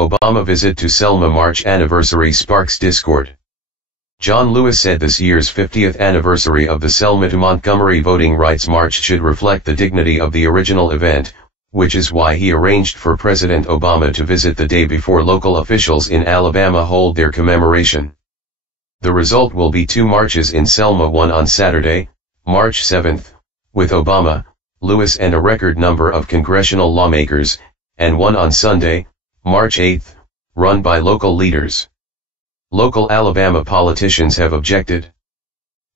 Obama visit to Selma March anniversary sparks discord. John Lewis said this year's 50th anniversary of the Selma-to-Montgomery voting rights march should reflect the dignity of the original event, which is why he arranged for President Obama to visit the day before local officials in Alabama hold their commemoration. The result will be 2 marches in Selma, one on Saturday, March 7th, with Obama, Lewis and a record number of congressional lawmakers, and one on Sunday, March 8th, run by local leaders. Local Alabama politicians have objected.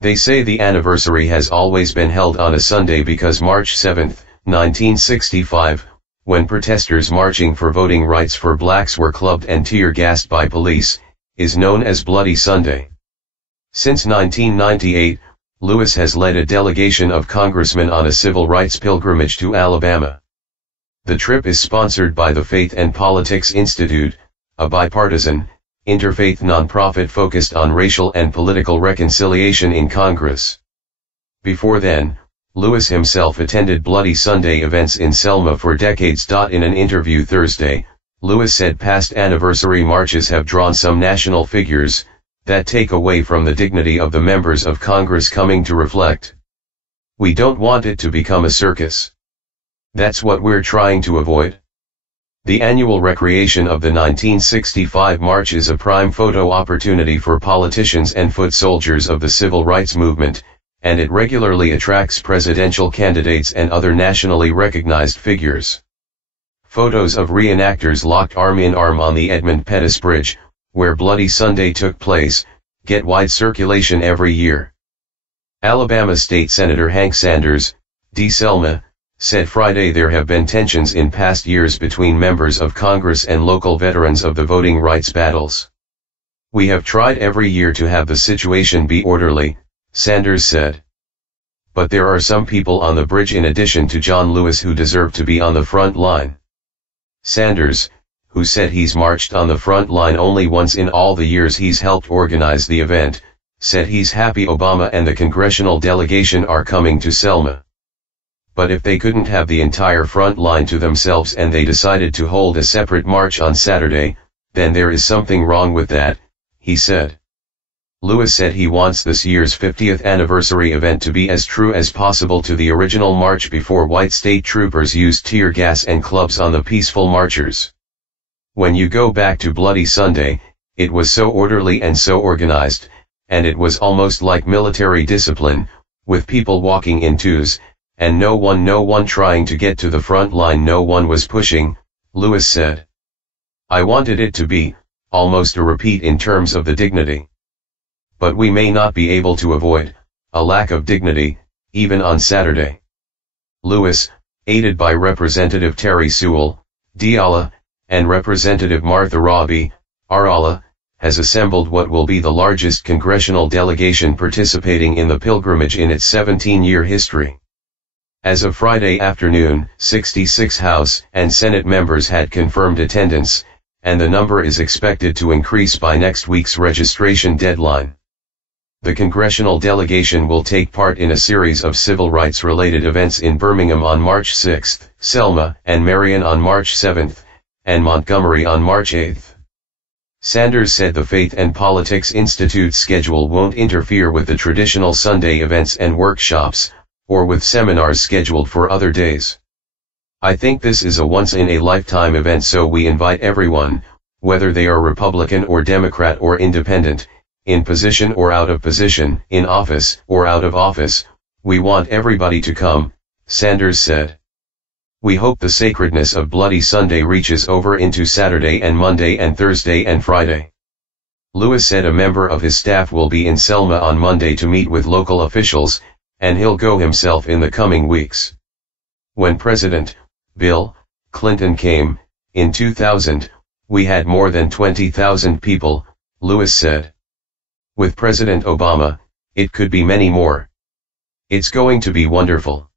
They say the anniversary has always been held on a Sunday because March 7, 1965, when protesters marching for voting rights for blacks were clubbed and tear-gassed by police, is known as Bloody Sunday. Since 1998, Lewis has led a delegation of congressmen on a civil rights pilgrimage to Alabama. The trip is sponsored by the Faith and Politics Institute, a bipartisan, interfaith nonprofit focused on racial and political reconciliation in Congress. Before then, Lewis himself attended Bloody Sunday events in Selma for decades. In an interview Thursday, Lewis said past anniversary marches have drawn some national figures that take away from the dignity of the members of Congress coming to reflect. We don't want it to become a circus. That's what we're trying to avoid. The annual recreation of the 1965 march is a prime photo opportunity for politicians and foot soldiers of the civil rights movement, and it regularly attracts presidential candidates and other nationally recognized figures. Photos of reenactors locked arm in arm on the Edmund Pettus Bridge, where Bloody Sunday took place, get wide circulation every year. Alabama State Senator Hank Sanders, D. Selma, said Friday there have been tensions in past years between members of Congress and local veterans of the voting rights battles. We have tried every year to have the situation be orderly, Sanders said. But there are some people on the bridge in addition to John Lewis who deserve to be on the front line. Sanders, who said he's marched on the front line only once in all the years he's helped organize the event, said he's happy Obama and the congressional delegation are coming to Selma. But if they couldn't have the entire front line to themselves and they decided to hold a separate march on Saturday, then there is something wrong with that, he said. Lewis said he wants this year's 50th anniversary event to be as true as possible to the original march before white state troopers used tear gas and clubs on the peaceful marchers. When you go back to Bloody Sunday, it was so orderly and so organized, and it was almost like military discipline, with people walking in twos, and no one trying to get to the front line, no one was pushing, Lewis said. I wanted it to be, almost a repeat in terms of the dignity. But we may not be able to avoid a lack of dignity, even on Saturday. Lewis, aided by Representative Terry Sewell, Diala, and Representative Martha Robbie, Arala, has assembled what will be the largest congressional delegation participating in the pilgrimage in its 17-year history. As of Friday afternoon, 66 House and Senate members had confirmed attendance, and the number is expected to increase by next week's registration deadline. The congressional delegation will take part in a series of civil rights-related events in Birmingham on March 6, Selma and Marion on March 7, and Montgomery on March 8. Sanders said the Faith and Politics Institute's schedule won't interfere with the traditional Sunday events and workshops, or with seminars scheduled for other days. I think this is a once-in-a-lifetime event, so we invite everyone, whether they are Republican or Democrat or Independent, in position or out of position, in office or out of office, we want everybody to come, Sanders said. We hope the sacredness of Bloody Sunday reaches over into Saturday and Monday and Thursday and Friday. Lewis said a member of his staff will be in Selma on Monday to meet with local officials, and he'll go himself in the coming weeks. When President Bill Clinton came, in 2000, we had more than 20,000 people, Lewis said. With President Obama, it could be many more. It's going to be wonderful.